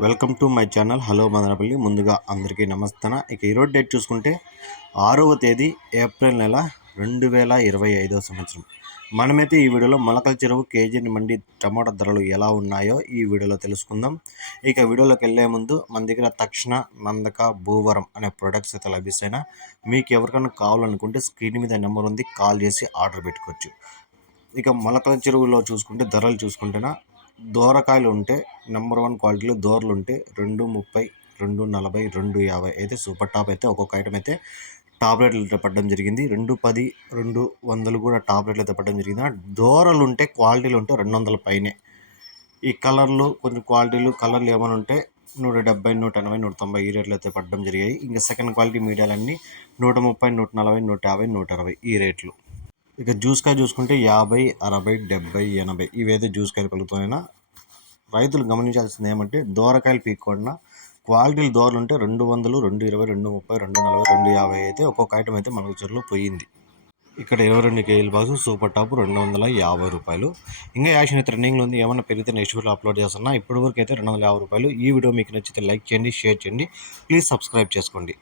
Welcome to my channel. Hello Madanapalle. ముందుగా అందరికీ నమస్తన. ఇక ఈరోజు డేట్ చూసుకుంటే ఆరవ తేదీ ఏప్రిల్ నెల రెండు వేల ఇరవై ఐదవ సంవత్సరం. మనమైతే ఈ వీడియోలో మొలకల చెరువు కేజీని మండి టమాటా ధరలు ఎలా ఉన్నాయో ఈ వీడియోలో తెలుసుకుందాం. ఇక వీడియోలోకి వెళ్ళే ముందు మన దగ్గర తక్షణ నందక భూవరం అనే ప్రొడక్ట్స్ అయితే లభిస్తాయినా. మీకు ఎవరికైనా కావాలనుకుంటే స్క్రీన్ మీద నెంబర్ ఉంది కాల్ చేసి ఆర్డర్ పెట్టుకోవచ్చు. ఇక మొలకల చెరువులో చూసుకుంటే ధరలు చూసుకుంటేనా దోరకాయలు ఉంటే నెంబర్ వన్ క్వాలిటీలో దోరలు ఉంటే రెండు ముప్పై రెండు నలభై రెండు యాభై అయితే సూపర్ టాప్ అయితే ఒక్కొక్క ఐటమ్ అయితే టాప్ రేట్లు అయితే పడడం జరిగింది. రెండు పది రెండు వందలు కూడా టాప్ రేట్లు అయితే పడడం జరిగింది. దోరలు ఉంటే క్వాలిటీలు ఉంటే రెండు వందల పైనే. ఈ కలర్లు కొన్ని క్వాలిటీలు కలర్లు ఏమైనా ఉంటే నూట డెబ్బై నూట ఎనభై నూట తొంభై ఈ రేట్లు అయితే పడడం జరిగాయి. ఇంకా సెకండ్ క్వాలిటీ మీడియాలన్నీ నూట ముప్పై నూట నలభై నూట యాభై నూట అరవై ఈ రేట్లు. ఇక జ్యూస్కాయ చూసుకుంటే యాభై అరవై డెబ్బై ఎనభై ఇవైతే జ్యూస్కాయలు కలుగుతున్నాయినా. రైతులు గమనించాల్సింది ఏమంటే దోరకాయలు పీక్కుండా క్వాలిటీలు దోరలు ఉంటే రెండు వందలు రెండు ఇరవై రెండు ముప్పై రెండు నలభై రెండు యాభై అయితే ఒక్కొక్క ఐటమ్ అయితే మనకు చెరువులో పోయింది. ఇక్కడ ఇరవై రెండు కేజీల బాక్స్ సూపర్ టాప్ రెండు వందల యాభై రూపాయలు. ఇంకా యాక్షన్ అయితే రన్నింగ్లో ఉంది. ఏమైనా పెరిగితే నెక్స్ట్ వీడియో అప్లోడ్ చేస్తున్నా. ఇప్పటి వరకు అయితే రెండు వందల యాభై రూపాయలు. ఈ వీడియో మీకు నచ్చితే లైక్ చేయండి షేర్ చేయండి. ప్లీజ్ సబ్స్క్రైబ్ చేసుకోండి.